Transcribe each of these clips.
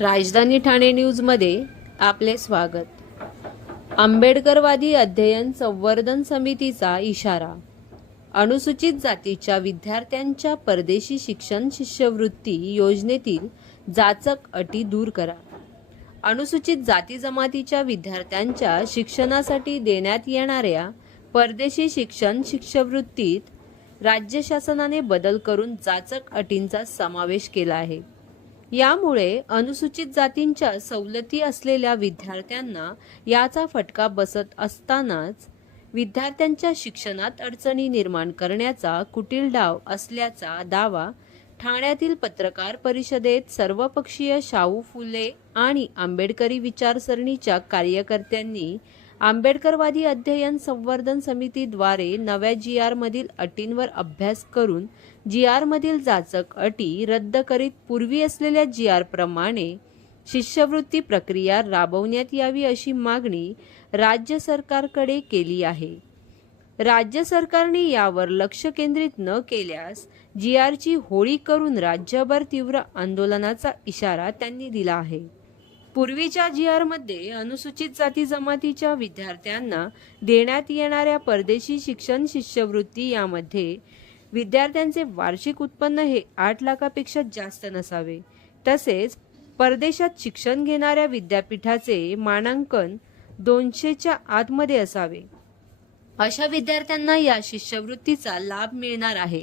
राजधानी ठाणे न्यूजमध्ये आपले स्वागत. आंबेडकरवादी अध्ययन संवर्धन समितीचा इशारा. अनुसूचित जातीच्या विद्यार्थ्यांच्या परदेशी शिक्षण शिष्यवृत्ती योजनेतील जाचक अटी दूर करा. अनुसूचित जाती जमातीच्या विद्यार्थ्यांच्या शिक्षणासाठी देण्यात येणाऱ्या परदेशी शिक्षण शिष्यवृत्तीत राज्य शासनाने बदल करून जाचक अटींचा समावेश केला आहे. यामुळे अनुसूचित जातींच्या सवलती असलेल्या विद्यार्थ्यांना याचा फटका बसत असतानाच विद्यार्थ्यांच्या शिक्षणात अडचणी निर्माण करण्याचा कुटील डाव असल्याचा दावा ठाण्यातील पत्रकार परिषदेत सर्वपक्षीय शाहू फुले आणि आंबेडकरी विचारसरणीच्या कार्यकर्त्यांनी आंबेडकरवादी अध्ययन संवर्धन समितीद्वारे नव्या जी आरमधील अटींवर अभ्यास करून जी आरमधील जाचक अटी रद्द करीत पूर्वी असलेल्या जी आरप्रमाणे शिष्यवृत्ती प्रक्रिया राबवण्यात यावी अशी मागणी राज्य सरकारकडे केली आहे. राज्य सरकारने यावर लक्ष केंद्रित न केल्यास जी आरची होळी करून राज्यभर तीव्र आंदोलनाचा इशारा त्यांनी दिला आहे. पूर्वीच्या जी आरमध्ये अनुसूचित जाती जमातीच्या विद्यार्थ्यांना देण्यात येणाऱ्या परदेशी शिक्षण शिष्यवृत्ती यामध्ये विद्यार्थ्यांचे वार्षिक उत्पन्न हे आठ लाखापेक्षा जास्त नसावे. तसेच परदेशात शिक्षण घेणाऱ्या विद्यापीठाचे मानांकन दोनशेच्या आतमध्ये असावे. अशा विद्यार्थ्यांना या शिष्यवृत्तीचा लाभ मिळणार आहे.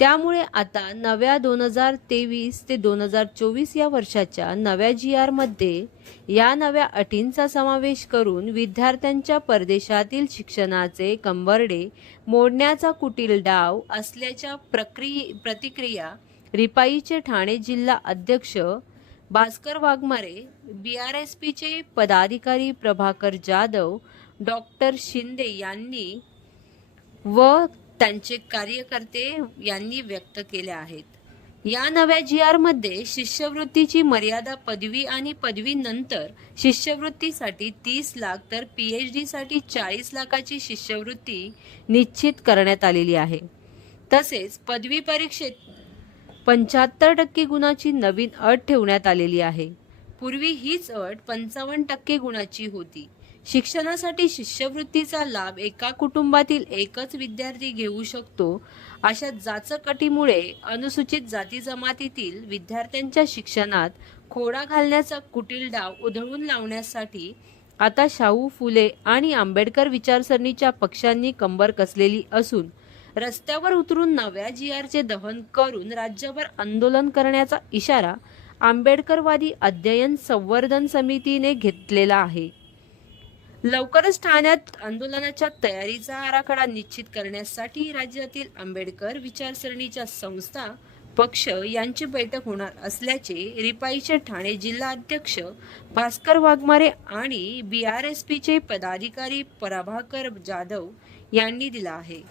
त्यामुळे आता नव्या दोन हजार तेवीस ते दोन हजार चोवीस या वर्षाच्या नव्या जी आरमध्ये या नव्या अटींचा समावेश करून विद्यार्थ्यांच्या परदेशातील शिक्षणाचे कंबरडे मोडण्याचा कुटील डाव असल्याच्या प्रक्रिये प्रतिक्रिया रिपाईचे ठाणे जिल्हा अध्यक्ष Bhaskar Waghmare B R S पीचे पदाधिकारी प्रभाकर जाधव डॉक्टर शिंदे यांनी व त्यांचे कार्यकर्ते यांनी व्यक्त केले आहेत. या नव्या जी आरमध्ये शिष्यवृत्तीची मर्यादा पदवी आणि पदवीनंतर शिष्यवृत्तीसाठी तीस लाख तर पी एच डीसाठी चाळीस लाखाची शिष्यवृत्ती निश्चित करण्यात आलेली आहे. तसेच पदवी परीक्षेत पंच्याहत्तर टक्के गुणाची नवीन अट ठेवण्यात आलेली आहे. पूर्वी हीच अट पंचावन्न टक्के गुणाची होती. शिक्षणासाठी शिष्यवृत्तीचा लाभ एका कुटुंबातील एकच विद्यार्थी घेऊ शकतो अशा जाचक अटीमुळे अनुसूचित जाती जमातीतील विद्यार्थ्यांच्या शिक्षणात खोडा घालण्याचा कुटील डाव उधळून लावण्यासाठी आता शाहू फुले आणि आंबेडकर विचारसरणीच्या पक्षांनी कंबर कसलेली असून रस्त्यावर उतरून नव्या जी आरचे दहन करून राज्यभर आंदोलन करण्याचा इशारा आंबेडकरवादी अध्ययन संवर्धन समितीने घेतलेला आहे. लवकरच ठाण्यात आंदोलनाच्या तयारीचा आराखडा निश्चित करण्यासाठी राज्यातील आंबेडकर विचारसरणीच्या संस्था पक्ष यांची बैठक होणार असल्याचे रिपाईचे ठाणे जिल्हा अध्यक्ष भास्कर वाघमारे आणि बी आर एस पीचे पदाधिकारी प्रभाकर जाधव यांनी दिला आहे.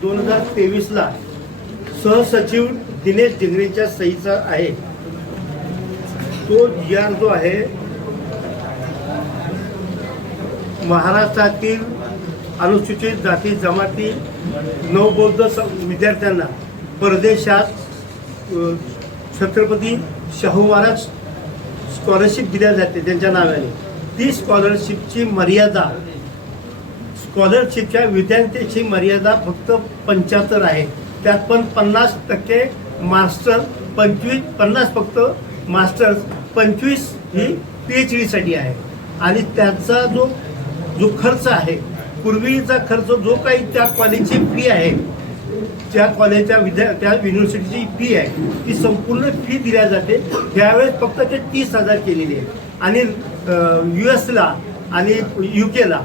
दोन हजार तेवीस ला सहसचिव दिनेश डिंगरेच्या सहीचा आहे. तो जी आर जो आहे महाराष्ट्रातील अनुसूचित जाती जमाती नवबौद्ध स- विद्यार्थ्यांना परदेशात छत्रपती शाहू महाराज स्कॉलरशिप दिल्या जाते त्यांच्या नावाने. ती स्कॉलरशिपची मर्यादा स्कॉलरशिपच्या विद्यार्थ्यांची मर्यादा फक्त पंच्याहत्तर आहे. त्यात पण पन्नास टक्के मास्टर पंचवीस पन्नास फक्त मास्टर्स पंचवीस ही पी एच डीसाठी आहे. आणि त्याचा जो जो खर्च आहे पूर्वीचा खर्च जो काही त्या कॉलेजची फी आहे त्या कॉलेजच्या विद्या त्या युनिव्हर्सिटीची फी आहे ती संपूर्ण फी दिल्या जाते. त्यावेळेस फक्त ते तीस हजार केलेली आहे. आणि यू एसला आणि यू केला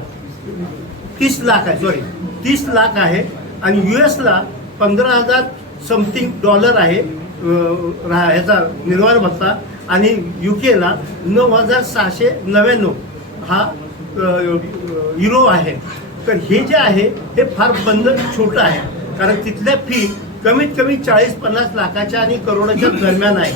तीस लाख आहे सॉरी तीस लाख आहे. आणि यू एसला पंधरा हजार समथिंग डॉलर आहे. रा- ह्याचा निर्वाह भत्ता आणि यू केला नऊ हजार सहाशे नव्याण्णव हा युरो आहे. तर हे जे आहे हे फार बंधन छोटं आहे. कारण तिथल्या फी कमीत कमी चाळीस पन्नास लाखाच्या आणि करोडाच्या दरम्यान आहे.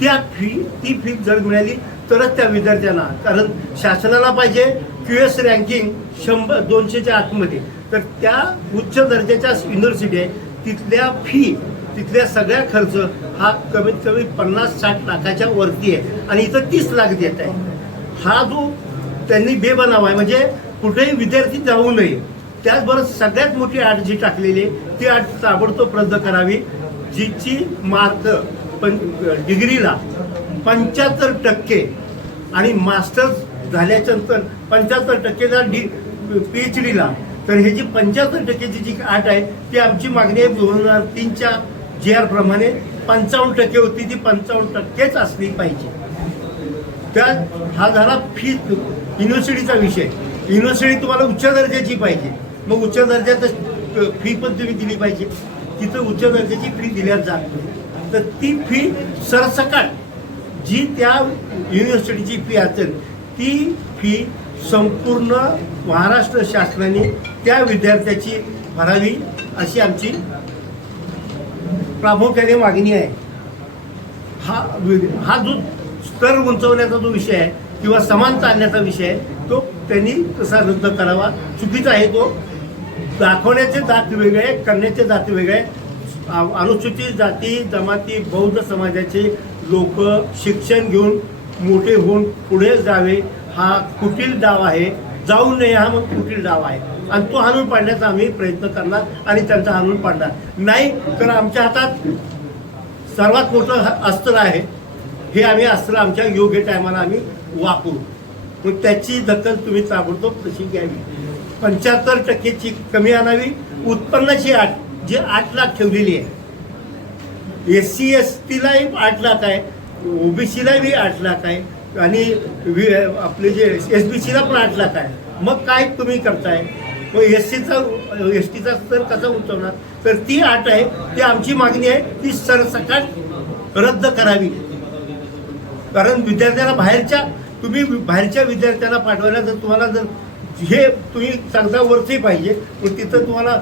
त्या फी ती फी जर मिळाली तरच त्या विद्यार्थ्यांना कारण शासनाला पाहिजे क्यू एस रँकिंग शंभर दोनशेच्या आतमध्ये. तर त्या उच्च दर्जाच्या युनिव्हर्सिटी आहे तिथल्या फी तिथल्या सगळ्या खर्च हा कमीत कमी पन्नास साठ लाखाच्या वरती आहे. आणि इथं तीस लाख देत आहे. हा जो त्यांनी बेबनाव आहे म्हणजे कुठेही विद्यार्थी जाऊ नये. त्याचबरोबर सगळ्यात मोठी अट जी टाकलेली आहे ती अट ताबडतोब रद्द करावी. जिची मार्क पण डिग्रीला पंच्याहत्तर टक्के आणि मास्टर्स झाल्याच्यानंतर पंच्याहत्तर टक्के जर डी पी एच डीला तर हे जी पंच्याहत्तर टक्केची जी आठ आहे ती आमची मागणी आहे दोन हजार तीनच्या जी आर प्रमाणे पंचावन्न टक्के होती ती पंचावन्न टक्केच असली पाहिजे. त्यात हा झाला फी युनिव्हर्सिटीचा विषय. युनिव्हर्सिटी तुम्हाला उच्च दर्जाची पाहिजे. मग उच्च दर्जाचं फी पण तुम्ही दिली पाहिजे. तिथं उच्च दर्जाची फी दिल्या जात नाही. तर ती फी सरसकट जी त्या युनिव्हर्सिटीची फी असेल ती फी संपूर्ण महाराष्ट्र शासनाने त्या विद्यार्थ्याची भरावी अशी आमची प्रामुख्याने मागणी आहे. हा हा जो स्तर उंचवण्याचा जो विषय आहे किंवा समानता आणण्याचा विषय आहे तो त्यांनी तसा रद्द करावा. चुकीचा आहे तो. दाखवण्याचे जात वेगळे करण्याचे जात वेगळे. अनुसूचित जाती जमाती बौद्ध समाजाचे लोक शिक्षण घेऊन मोठे होऊन पुढे जावे हा कुटील डाव आहे. जाऊ नये हा मग कुटील डाव आहे. आणि तो हाणून पाडण्याचा आम्ही प्रयत्न करणार आणि त्यांचा हाणून पाडणार. नाही तर आमच्या हातात सर्वात मोठं ह- अस्त्र आहे. हे आम्ही अस्त्र आमच्या योग्य टायमाला आम्ही वापरू. मग त्याची दखल तुम्ही ताबडतोब तशी घ्यावी. पंच्याहत्तर टक्केची कमी आणावी. उत्पन्नाची आठ जी आठ लाख ठेवलेली आहे. एस सी एस टीलाही आठ लाख आहे. ओबीसीला बी आठ लाख आहे. आणि आपले जे एस बी सीला पण आठ लाख आहे. मग काय तुम्ही करताय? मग एस सीचा एस टीचा स्तर कसा उंचवणार? तर ती अट आहे ती आमची मागणी आहे ती सरसकट रद्द करावी. कारण विद्यार्थ्याला बाहेरच्या तुम्ही बाहेरच्या विद्यार्थ्याला पाठवायला जर तुम्हाला जर हे तुम्ही चांगला वरचही पाहिजे पण तिथं तुम्हाला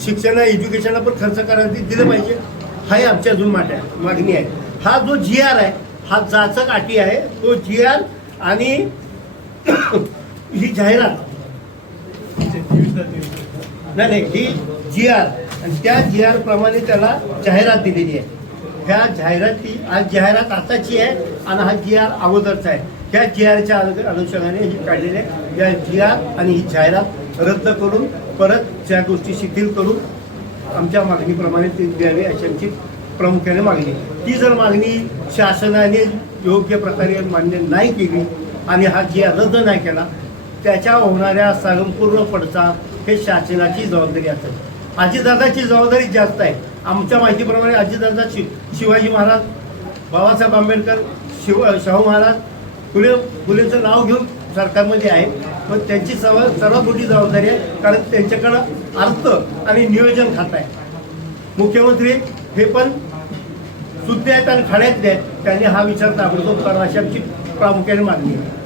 शिक्षण एज्युकेशनला पण खर्च करायला दिलं पाहिजे. हाही आमची अजून माट्या मागणी आहे. हा जो जी आर आहे हा जाचक अटी आहे. तो जी आर आणि ही जाहिरात नाही नाही ही जी आर आणि त्या जी आर प्रमाणे त्याला जाहिरात दिलेली आहे. ह्या जाहिराती आज जाहिरात आताची आहे आणि हा जी आर अगोदरचा आहे. त्या जी आरच्या अनुषंगाने ही काढलेली आहे. या जी आर आणि ही जाहिरात रद्द करून परत ज्या गोष्टी शिथिल करून आमच्या मागणीप्रमाणे ती द्यावी अशी आमची प्रामुख्याने मागणी आहे. ती जर मागणी शासनाने योग्य प्रकारे मान्य नाही केली आणि हा जी आर रद्द नाही केला त्याच्या होणाऱ्या पूर्ण पडचा हे शासनाची जबाबदारी असेल आजीदादाची जबाबदारी जास्त आहे. आमच्या माहितीप्रमाणे आजीदादा शि शिवाजी महाराज बाबासाहेब आंबेडकर शिव शाहू महाराज फुले फुलेचं नाव घेऊन सरकारमध्ये आहे. पण त्यांची सर्व सर्वात मोठी जबाबदारी आहे. कारण त्यांच्याकडं अर्थ आणि नियोजन खातं आहे. मुख्यमंत्री हे पण सुद्धा आहेत आणि खड्यातले आहेत. त्यांनी हा विचार ताबडतोब करा अशी आमची प्रामुख्याने मागणी आहे.